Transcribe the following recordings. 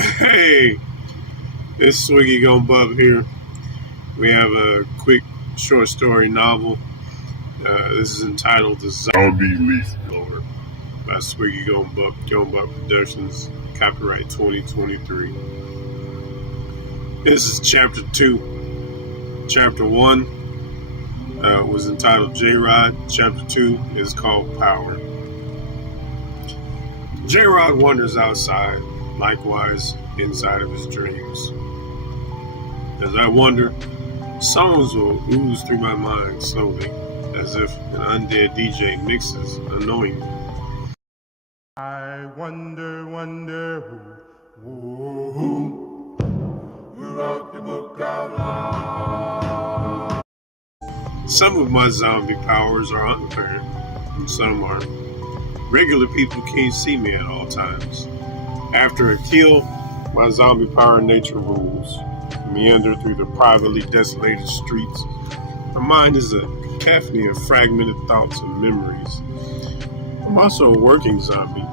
Hey, it's Swegi Gon Bub here. We have a quick short story novel. This is entitled The Zombie Leaf Blower by Swegi Gon Bub Productions, copyright 2023. This is chapter 2. Chapter 1 was entitled J-Rod. Chapter 2 is called Power. J-Rod wanders outside, likewise inside of his dreams. As I wander, songs will ooze through my mind slowly, as if an undead DJ mixes unknowingly. I wonder who wrote the book of life. Some of my zombie powers are unapparent, and some aren't. Regular people can't see me at all times. After a kill, my zombie power nature rules. Meander through the privately desolated streets. My mind is a cacophony of fragmented thoughts and memories. I'm also a working zombie.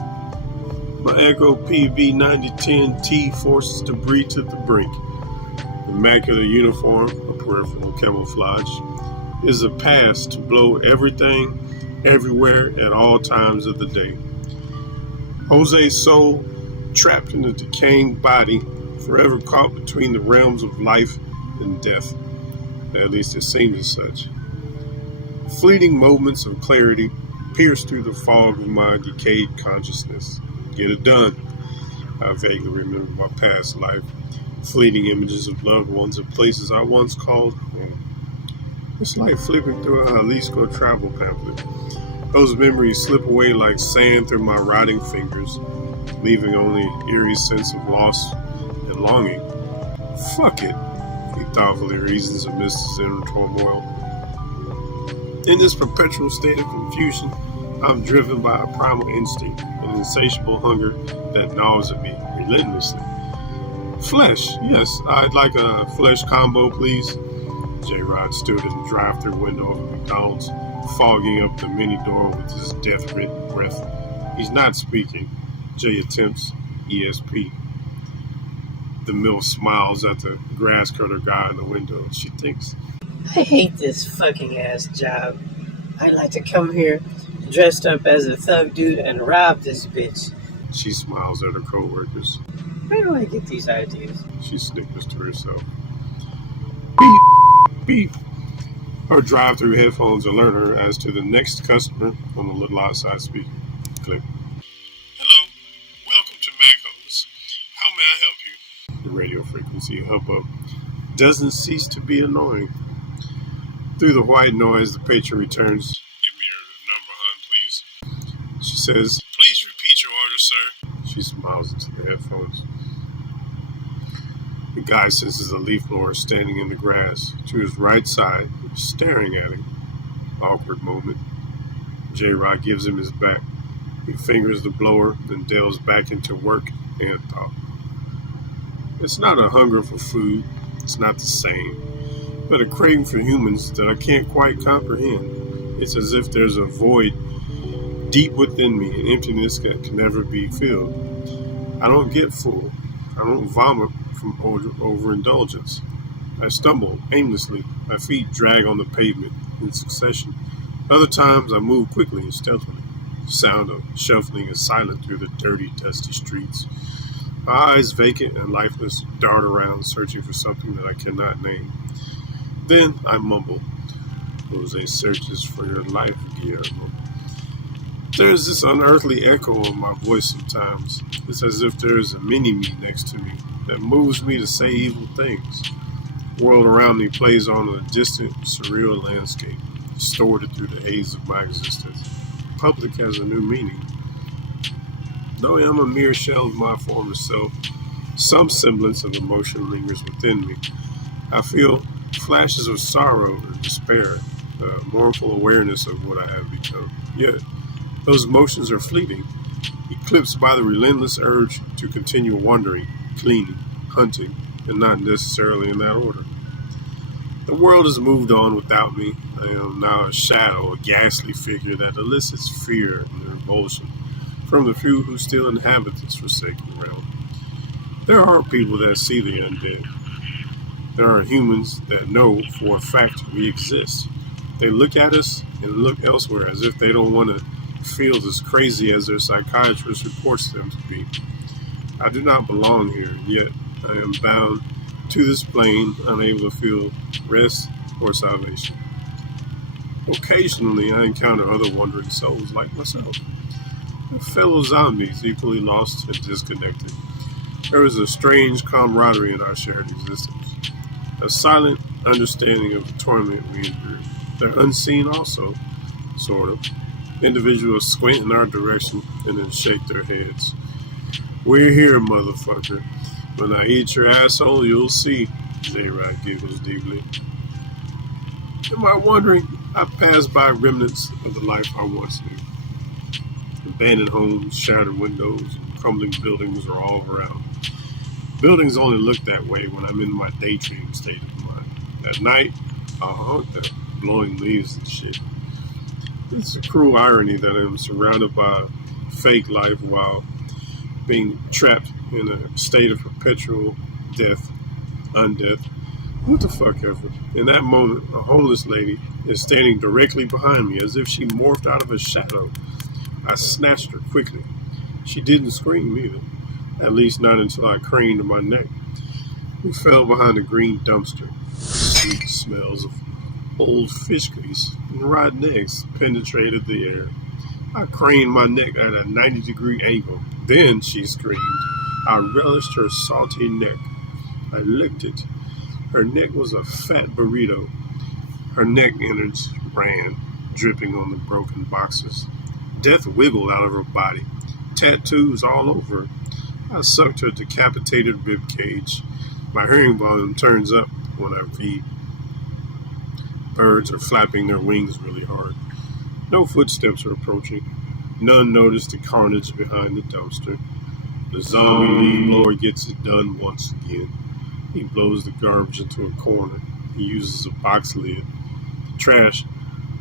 My Echo PB9010T forces to breathe to the brink. Immaculate uniform, a peripheral camouflage, is a pass to blow everything, everywhere, at all times of the day. Jose's soul, trapped in a decaying body, forever caught between the realms of life and death. At least it seems as such. Fleeting moments of clarity pierce through the fog of my decayed consciousness. Get it done. I vaguely remember my past life, fleeting images of loved ones and places I once called home. It's like flipping through a Jalisco travel pamphlet. Those memories slip away like sand through my rotting fingers, leaving only an eerie sense of loss and longing. Fuck it, he thoughtfully reasons amidst his inner turmoil. In this perpetual state of confusion, I'm driven by a primal instinct, an insatiable hunger that gnaws at me relentlessly. Flesh, yes, I'd like a flesh combo, please. J-Rod stood in the drive-thru window of a McDonald's, fogging up the mini door with his death-ridden breath. He's not speaking. J attempts ESP. The MILF smiles at the grass cutter guy in the window. She thinks, I hate this fucking ass job. I'd like to come here dressed up as a thug dude and rob this bitch. She smiles at her co-workers. Where do I get these ideas? She snickers to herself. Beep, beep. Her drive-thru headphones alert her as to the next customer on the little outside speaker. Click. Hello, welcome to Macos. How may I help you? The radio frequency hubbub doesn't cease to be annoying. Through the white noise, the patron returns. Give me your number, hon, please. She says, please repeat your order, sir. She smiles into the headphones. The guy senses a leaf blower standing in the grass to his right side, staring at him. Awkward moment. J-Rod gives him his back. He fingers the blower, then delves back into work and thought. It's not a hunger for food, it's not the same, but a craving for humans that I can't quite comprehend. It's as if there's a void deep within me, an emptiness that can never be filled. I don't get full. I don't vomit from overindulgence. I stumble aimlessly. My feet drag on the pavement in succession. Other times I move quickly and stealthily. The sound of shuffling is silent through the dirty, dusty streets. My eyes, vacant and lifeless, dart around searching for something that I cannot name. Then I mumble. Jose searches for your life, Guillermo. There's this unearthly echo in my voice sometimes. It's as if there's a mini-me next to me that moves me to say evil things. The world around me plays on a distant, surreal landscape, distorted through the haze of my existence. Public has a new meaning. Though I am a mere shell of my former self, some semblance of emotion lingers within me. I feel flashes of sorrow and despair, a mournful awareness of what I have become. Yet, those emotions are fleeting, eclipsed by the relentless urge to continue wandering, cleaning, hunting, and not necessarily in that order. The world has moved on without me. I am now a shadow, a ghastly figure that elicits fear and revulsion from the few who still inhabit this forsaken realm. There are people that see the undead. There are humans that know for a fact we exist. They look at us and look elsewhere as if they don't want to feel as crazy as their psychiatrist reports them to be. I do not belong here, yet I am bound to this plane, unable to feel rest or salvation. Occasionally, I encounter other wandering souls like myself, fellow zombies equally lost and disconnected. There is a strange camaraderie in our shared existence, a silent understanding of the torment we endure. They're unseen also, sort of. Individuals squint in our direction and then shake their heads. We're here, motherfucker. When I eat your asshole, you'll see. J-Rod giggles deeply. Am I wondering? I pass by remnants of the life I once knew. Abandoned homes, shattered windows, and crumbling buildings are all around. Buildings only look that way when I'm in my daydream state of mind. At night, I'll haunt them, blowing leaves and shit. It's a cruel irony that I'm surrounded by fake life while being trapped in a state of perpetual death, undeath. What the fuck ever. In that moment, a homeless lady is standing directly behind me as if she morphed out of a shadow. I snatched her quickly. She didn't scream either, at least not until I craned my neck. We fell behind a green dumpster. Sweet smells of old fish grease and rotten eggs penetrated the air. I craned my neck at a 90-degree angle. Then she screamed. I relished her salty neck. I licked it. Her neck was a fat burrito. Her neck innards ran, dripping on the broken boxes. Death wiggled out of her body, tattoos all over her. I sucked her decapitated rib cage. My hearing volume turns up when I feed. Birds are flapping their wings really hard. No footsteps are approaching. None notice the carnage behind the dumpster. The zombie lead blower gets it done once again. He blows the garbage into a corner. He uses a box lid. The trash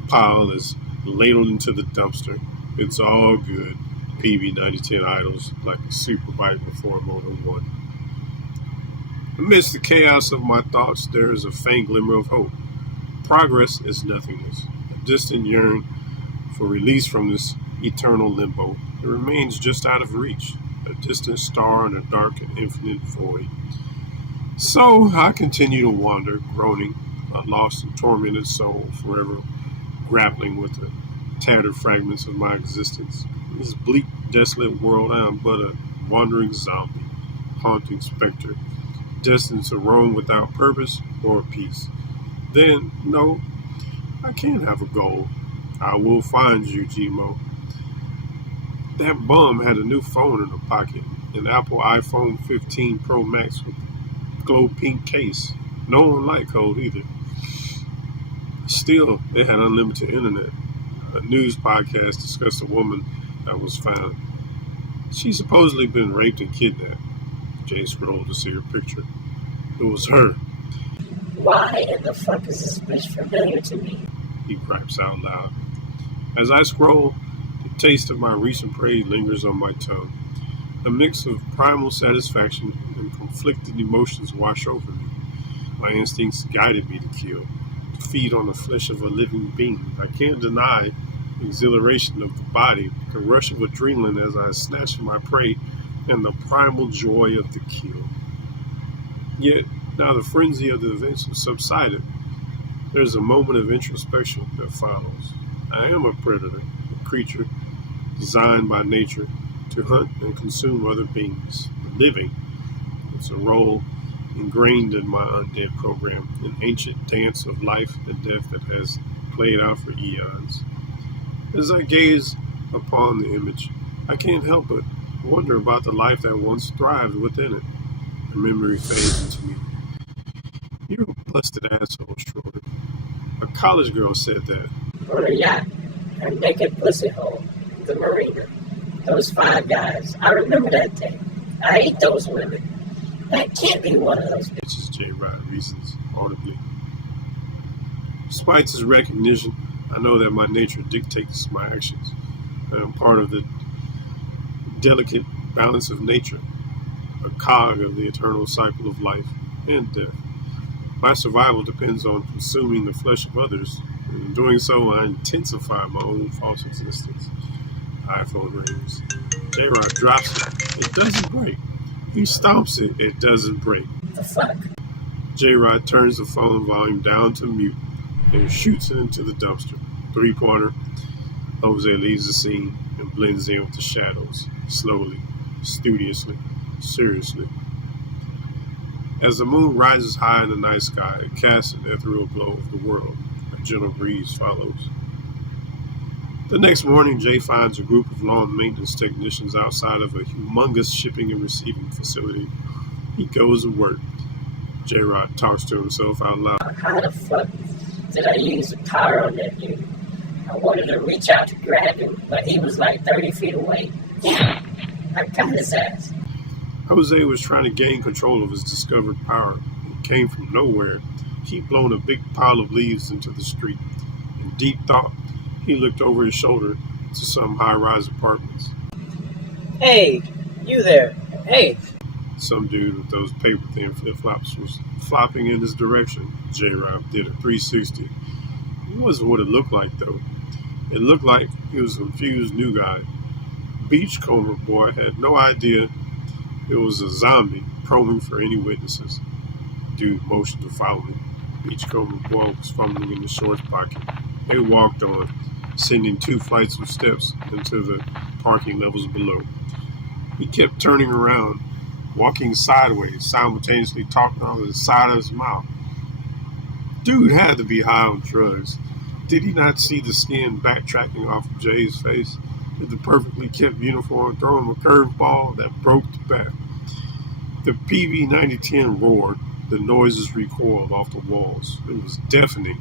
pile is ladled into the dumpster. It's all good. PB 9010 idles like a super bike before Moto 1. Amidst the chaos of my thoughts, there is a faint glimmer of hope. Progress is nothingness. A distant yearn for release from this eternal limbo. It remains just out of reach. A distant star in a dark and infinite void. So I continue to wander, groaning, a lost and tormented soul, forever grappling with the tattered fragments of my existence. In this bleak, desolate world, I am but a wandering zombie, haunting specter, destined to roam without purpose or peace. Then, no, I can't have a goal. I will find you, Gmo. That bum had a new phone in her pocket, an Apple iPhone 15 Pro Max with glow pink case. No one liked code either. Still, it had unlimited internet. A news podcast discussed a woman that was found. She's supposedly been raped and kidnapped. Jay scrolled to see her picture. It was her. Why in the fuck is this bitch familiar to me? He gripes out loud. As I scroll, the taste of my recent prey lingers on my tongue. A mix of primal satisfaction and conflicted emotions wash over me. My instincts guided me to kill, to feed on the flesh of a living being. I can't deny the exhilaration of the body, the rush of adrenaline as I snatch my prey, and the primal joy of the kill. Yet, now the frenzy of the events has subsided. There's a moment of introspection that follows. I am a predator, a creature designed by nature to hunt and consume other beings. Living, it's a role ingrained in my undead program, an ancient dance of life and death that has played out for eons. As I gaze upon the image, I can't help but wonder about the life that once thrived within it. The memory fades into me. You're a busted asshole, Schroeder. A college girl said that. On a yacht, a naked pussy hole, the marina. Those 5 guys. I remember that day. I hate those women. That can't be one of those bitches. J-Rod reasons audibly. Despite his recognition, I know that my nature dictates my actions. I am part of the delicate balance of nature. a cog of the eternal cycle of life and death. My survival depends on consuming the flesh of others, and in doing so, I intensify my own false existence. iPhone rings. J-Rod drops it. It doesn't break. He stomps it. It doesn't break. The fuck? J-Rod turns the phone volume down to mute and shoots it into the dumpster. Three-pointer. Jose leaves the scene and blends in with the shadows, slowly, studiously, seriously. As the moon rises high in the night sky, it casts an ethereal glow over the world. A gentle breeze follows. The next morning, Jay finds a group of lawn maintenance technicians outside of a humongous shipping and receiving facility. He goes to work. J-Rod talks to himself out loud. How the fuck did I use the power on that dude? I wanted to reach out to grab him, but he was like 30 feet away. Yeah, I got his ass. Jose was trying to gain control of his discovered power. It came from nowhere. He'd blown a big pile of leaves into the street. In deep thought, he looked over his shoulder to some high-rise apartments. Hey, you there. Hey. Some dude with those paper-thin flip-flops was flopping in his direction. J-Rob did a 360. It wasn't what it looked like, though. It looked like he was a confused new guy. Beachcomber boy had no idea it was a zombie probing for any witnesses. Dude motioned to follow me. Beachcomber boy was fumbling in the shorts pocket. They walked on, sending 2 flights of steps into the parking levels below. He kept turning around, walking sideways, simultaneously talking out of the side of his mouth. Dude had to be high on drugs. Did he not see the skin backtracking off of Jay's face? Did the perfectly kept uniform throw him a curveball that broke the back? The PV-9010 roared. The noises recoiled off the walls. It was deafening.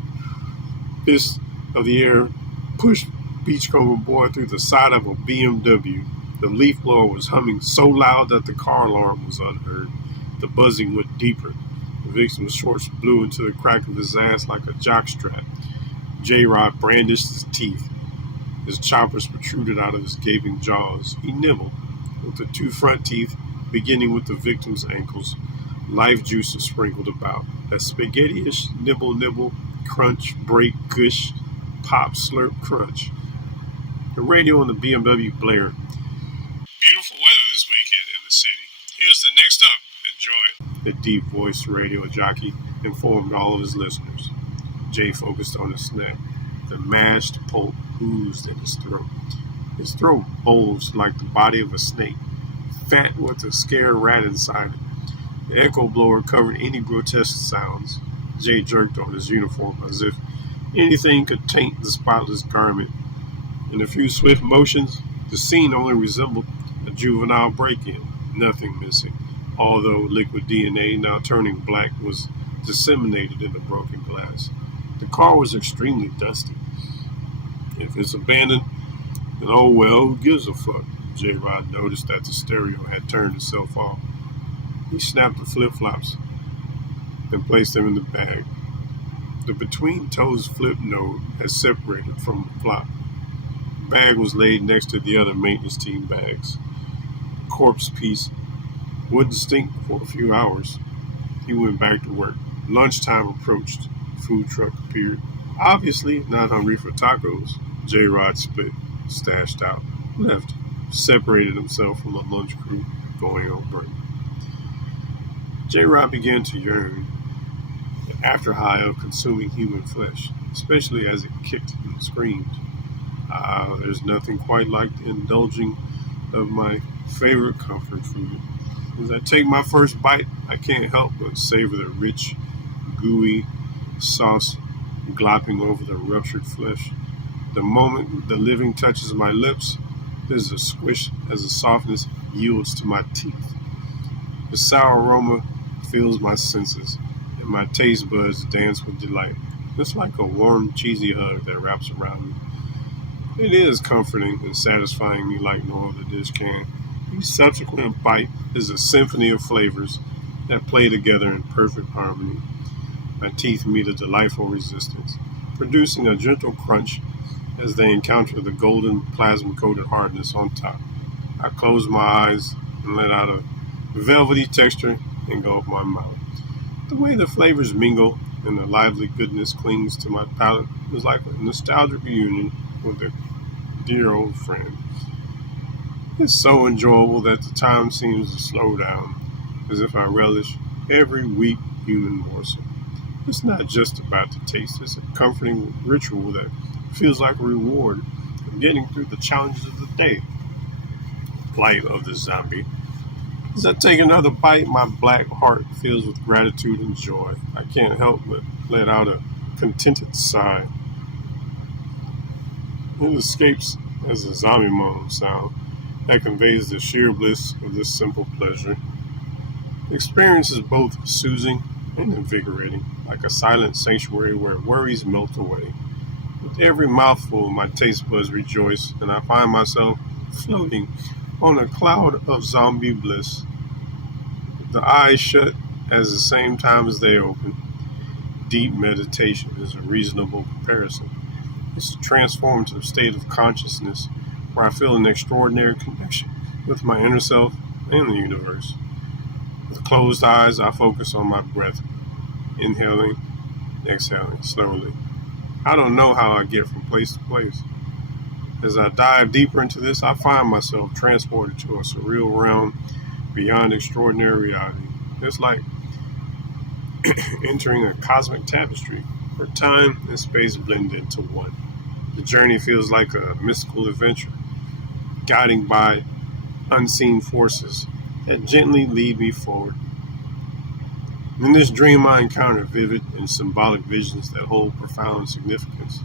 Fist of the air pushed Beachcomber boy through the side of a BMW. The leaf blower was humming so loud that the car alarm was unheard. The buzzing went deeper. The victim's shorts blew into the crack of his ass like a jockstrap. J-Rod brandished his teeth. His choppers protruded out of his gaping jaws. He nibbled with the 2 front teeth, beginning with the victim's ankles. Life juices sprinkled about. A spaghetti-ish nibble, crunch, break, gush, pop, slurp, crunch. The radio on the BMW blared. Beautiful weather this weekend in the city. Here's the next up. Enjoy. The deep-voiced radio jockey informed all of his listeners. Jay focused on his snack. The mashed pulp oozed in his throat. His throat bulged like the body of a snake, fat with a scared rat inside it. The echo blower covered any grotesque sounds. Jay jerked on his uniform as if anything could taint the spotless garment. In a few swift motions, the scene only resembled a juvenile break-in, nothing missing, although liquid DNA, now turning black, was disseminated in the broken glass. The car was extremely dusty. If it's abandoned, then oh well, who gives a fuck? J-Rod noticed that the stereo had turned itself off. He snapped the flip-flops and placed them in the bag. The between-toes flip node had separated from the flop. The bag was laid next to the other maintenance team bags. The corpse piece wouldn't stink for a few hours. He went back to work. Lunchtime approached. The food truck appeared. Obviously not hungry for tacos. J-Rod spit, stashed out, left, separated himself from the lunch crew, going on break. J-Rod began to yearn, the after high of consuming human flesh, especially as it kicked and screamed. There's nothing quite like the indulging of my favorite comfort food. As I take my first bite, I can't help but savor the rich, gooey sauce glopping over the ruptured flesh. The moment the living touches my lips, there's a squish as the softness yields to my teeth. The sour aroma fills my senses, and my taste buds dance with delight. It's like a warm, cheesy hug that wraps around me. It is comforting and satisfying me like no other dish can. Each subsequent bite is a symphony of flavors that play together in perfect harmony. My teeth meet a delightful resistance, producing a gentle crunch as they encounter the golden plasma-coated hardness on top. I close my eyes and let out a velvety texture engulfed my mouth. The way the flavors mingle and the lively goodness clings to my palate is like a nostalgic reunion with a dear old friend. It's so enjoyable that the time seems to slow down, as if I relish every weak human morsel. It's not just about the taste, it's a comforting ritual that feels like a reward for getting through the challenges of the day. Plight of the zombie. As I take another bite, my black heart fills with gratitude and joy. I can't help but let out a contented sigh. It escapes as a zombie moan sound that conveys the sheer bliss of this simple pleasure. The experience is both soothing and invigorating, like a silent sanctuary where worries melt away. With every mouthful, my taste buds rejoice, and I find myself floating on a cloud of zombie bliss. The eyes shut at the same time as they open. Deep meditation is a reasonable comparison. It's a transformative state of consciousness where I feel an extraordinary connection with my inner self and the universe. With closed eyes, I focus on my breath, inhaling, exhaling slowly. I don't know how I get from place to place. As I dive deeper into this, I find myself transported to a surreal realm beyond extraordinary reality. It's like entering a cosmic tapestry where time and space blend into one. The journey feels like a mystical adventure, guiding by unseen forces that gently lead me forward. In this dream, I encounter vivid and symbolic visions that hold profound significance.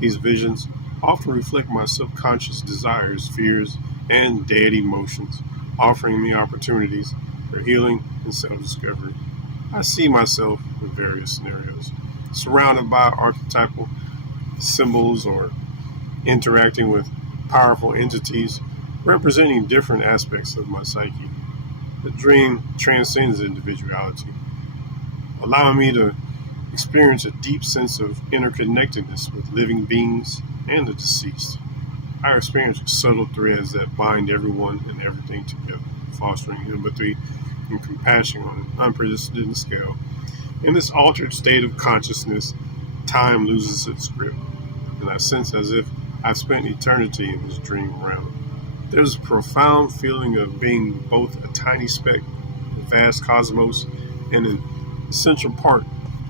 These visions often reflect my subconscious desires, fears, and dead emotions, offering me opportunities for healing and self-discovery. I see myself in various scenarios, surrounded by archetypal symbols or interacting with powerful entities representing different aspects of my psyche. The dream transcends individuality, allowing me to experience a deep sense of interconnectedness with living beings and the deceased. I experience subtle threads that bind everyone and everything together, fostering empathy and compassion on an unprecedented scale. In this altered state of consciousness, time loses its grip, and I sense as if I've spent eternity in this dream realm. There's a profound feeling of being both a tiny speck in the vast cosmos and an essential part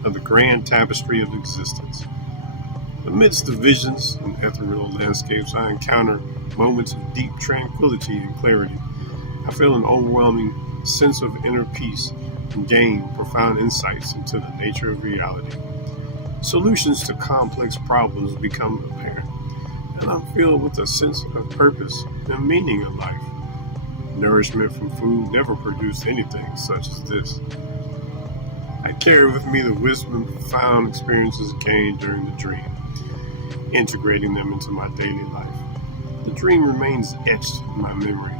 of the grand tapestry of existence. Amidst the visions and ethereal landscapes, I encounter moments of deep tranquility and clarity. I feel an overwhelming sense of inner peace and gain profound insights into the nature of reality. Solutions to complex problems become apparent, and I'm filled with a sense of purpose and meaning in life. Nourishment from food never produced anything such as this. I carry with me the wisdom and profound experiences gained during the dream, integrating them into my daily life. The dream remains etched in my memory,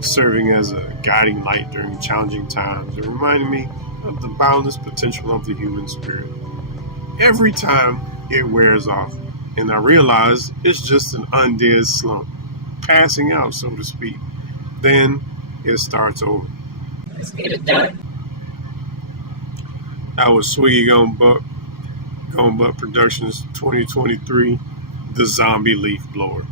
serving as a guiding light during challenging times and reminding me of the boundless potential of the human spirit. Every time it wears off, and I realize it's just an undead slump, passing out, so to speak. Then it starts over. Let's get it done. That was Swegi Gone Buck Productions 2023, The Zombie Leaf Blower.